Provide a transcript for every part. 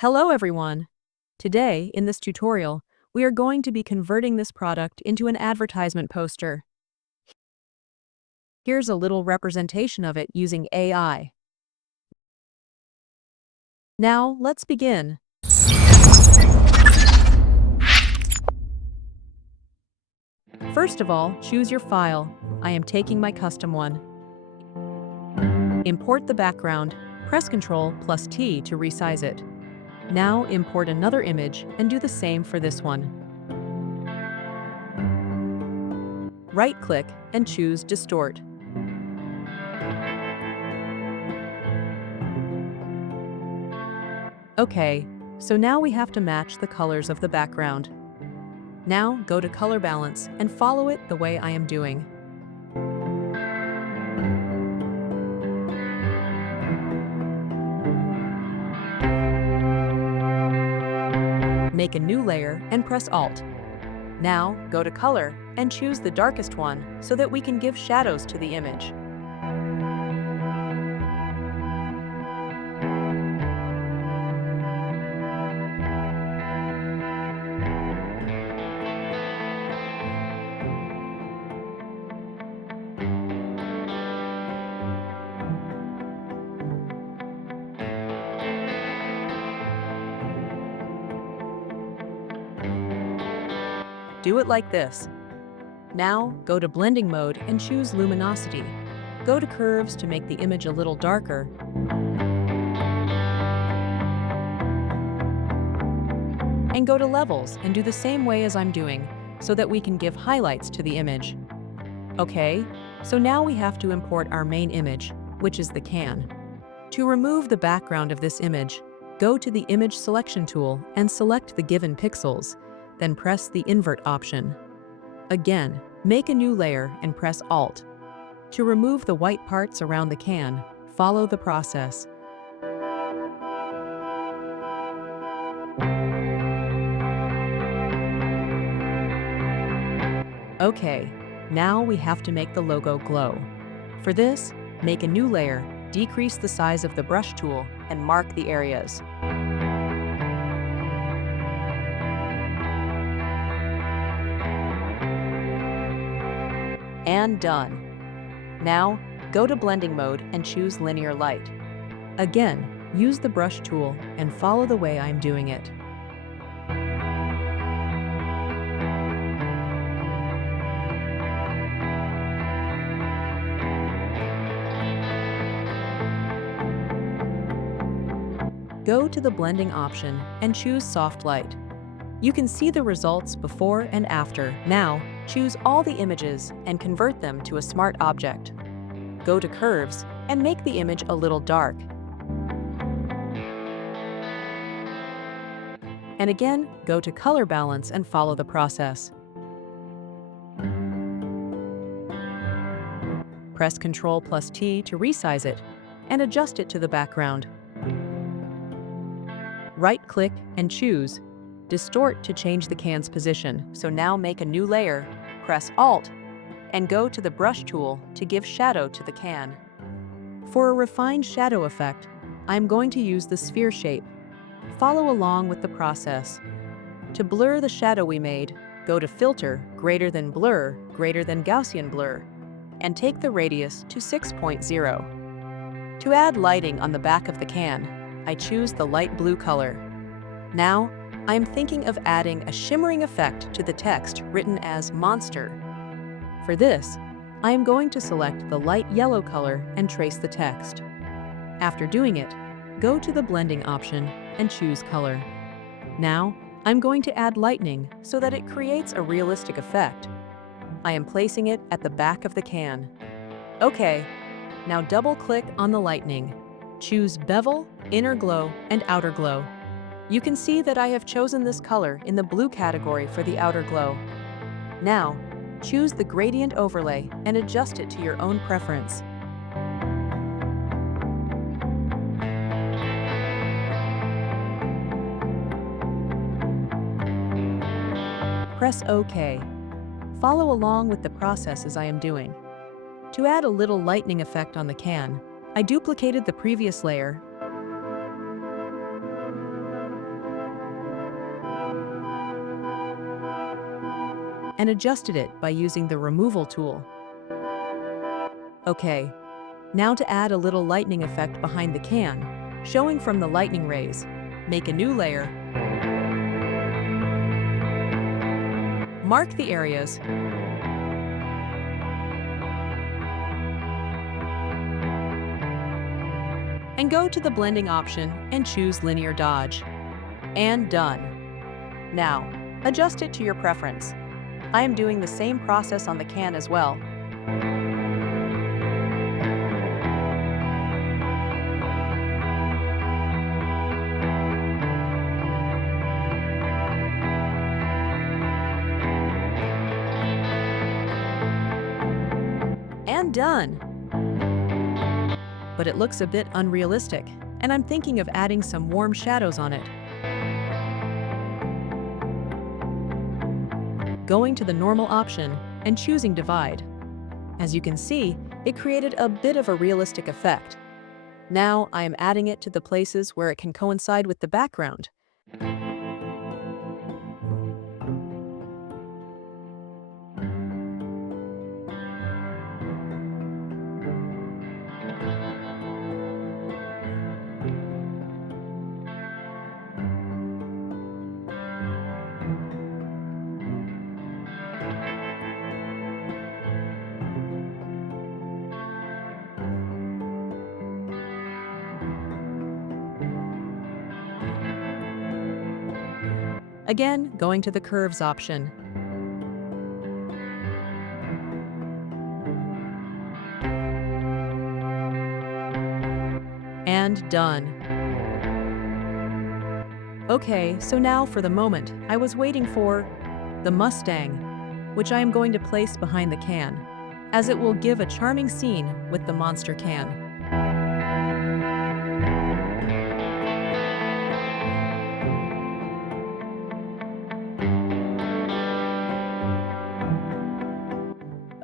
Hello everyone! Today, in this tutorial, we are going to be converting this product into an advertisement poster. Here's a little representation of it using AI. Now, let's begin. First of all, choose your file. I am taking my custom one. Import the background. Press Ctrl plus T to resize it. Now import another image and do the same for this one. Right-click and choose Distort. Okay, so now we have to match the colors of the background. Now go to Color Balance and follow it the way I am doing. Make a new layer and press Alt. Now go to Color and choose the darkest one so that we can give shadows to the image. Do it like this. Now, go to Blending Mode and choose Luminosity. Go to Curves to make the image a little darker. And go to Levels and do the same way as I'm doing, so that we can give highlights to the image. Okay, so now we have to import our main image, which is the can. To remove the background of this image, go to the Image Selection tool and select the given pixels. Then press the Invert option. Again, make a new layer and press Alt. To remove the white parts around the can, follow the process. Okay, now we have to make the logo glow. For this, make a new layer, decrease the size of the brush tool, and mark the areas. And done. Now, go to Blending Mode and choose Linear Light. Again, use the brush tool and follow the way I'm doing it. Go to the Blending option and choose Soft Light. You can see the results before and after. Now, choose all the images and convert them to a smart object. Go to Curves and make the image a little dark. And again, go to Color Balance and follow the process. Press Ctrl plus T to resize it and adjust it to the background. Right-click and choose Distort to change the can's position. So now make a new layer, press Alt, and go to the brush tool to give shadow to the can. For a refined shadow effect, I'm going to use the sphere shape. Follow along with the process. To blur the shadow we made, go to Filter, greater than Blur, greater than Gaussian Blur, and take the radius to 6.0. To add lighting on the back of the can, I choose the light blue color. Now, I am thinking of adding a shimmering effect to the text written as Monster. For this, I am going to select the light yellow color and trace the text. After doing it, go to the Blending option and choose Color. Now, I'm going to add lightning so that it creates a realistic effect. I am placing it at the back of the can. Okay, now double-click on the lightning. Choose Bevel, Inner Glow, and Outer Glow. You can see that I have chosen this color in the blue category for the outer glow. Now, choose the gradient overlay and adjust it to your own preference. Press OK. Follow along with the process as I am doing. To add a little lightning effect on the can, I duplicated the previous layer and adjusted it by using the removal tool. Okay, now to add a little lightning effect behind the can, showing from the lightning rays, make a new layer, mark the areas, and go to the blending option and choose linear dodge. And done. Now, adjust it to your preference. I am doing the same process on the can as well. And done. But it looks a bit unrealistic, and I'm thinking of adding some warm shadows on it. Going to the normal option and choosing divide. As you can see, it created a bit of a realistic effect. Now I am adding it to the places where it can coincide with the background. Again, going to the curves option. And done. Okay, so now for the moment I was waiting for the Mustang, which I am going to place behind the can, as it will give a charming scene with the monster can.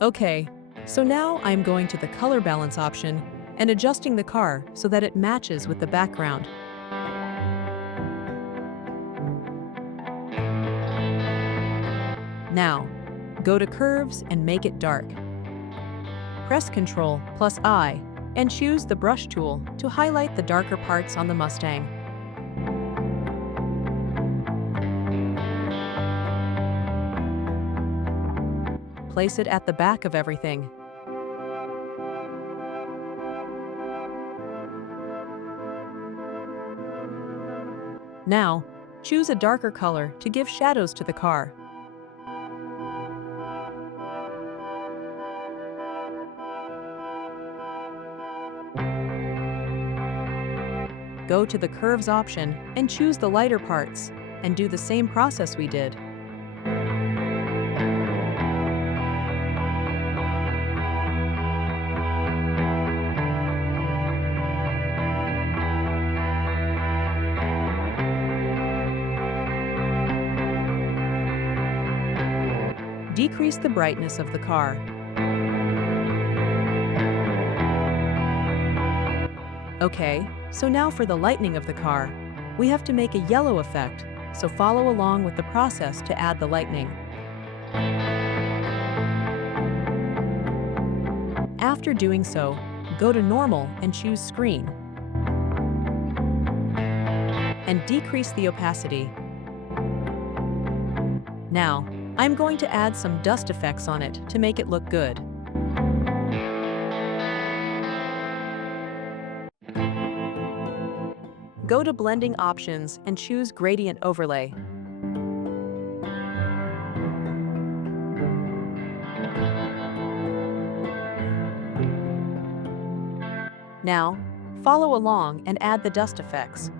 Okay, so now I'm going to the color balance option and adjusting the car so that it matches with the background. Now, go to Curves and make it dark. Press Ctrl+I and choose the brush tool to highlight the darker parts on the Mustang. Place it at the back of everything. Now, choose a darker color to give shadows to the car. Go to the Curves option and choose the lighter parts, and do the same process we did. Decrease the brightness of the car. Okay, so now for the lightning of the car. We have to make a yellow effect, so follow along with the process to add the lightning. After doing so, go to Normal and choose Screen. And decrease the opacity. Now, I'm going to add some dust effects on it to make it look good. Go to Blending Options and choose Gradient Overlay. Now, follow along and add the dust effects.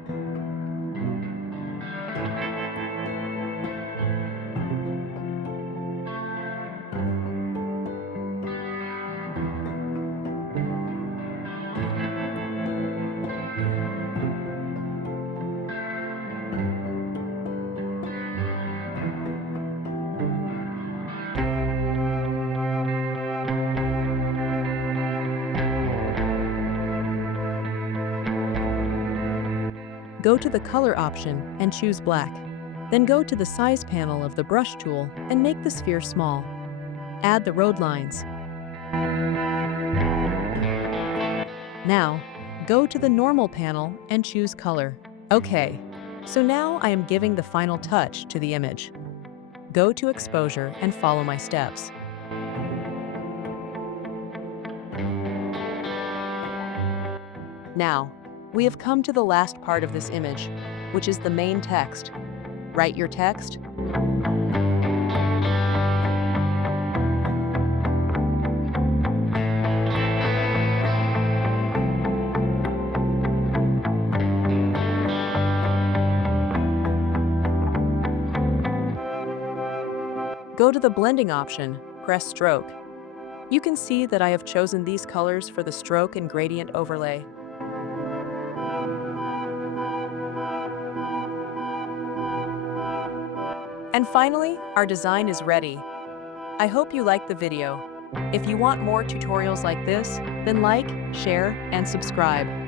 Go to the color option and choose black. Then go to the size panel of the brush tool and make the sphere small. Add the road lines. Now, go to the normal panel and choose color. Okay, so now I am giving the final touch to the image. Go to exposure and follow my steps. Now, we have come to the last part of this image, which is the main text. Write your text. Go to the blending option, press stroke. You can see that I have chosen these colors for the stroke and gradient overlay. And finally, our design is ready. I hope you liked the video. If you want more tutorials like this, then like, share, and subscribe.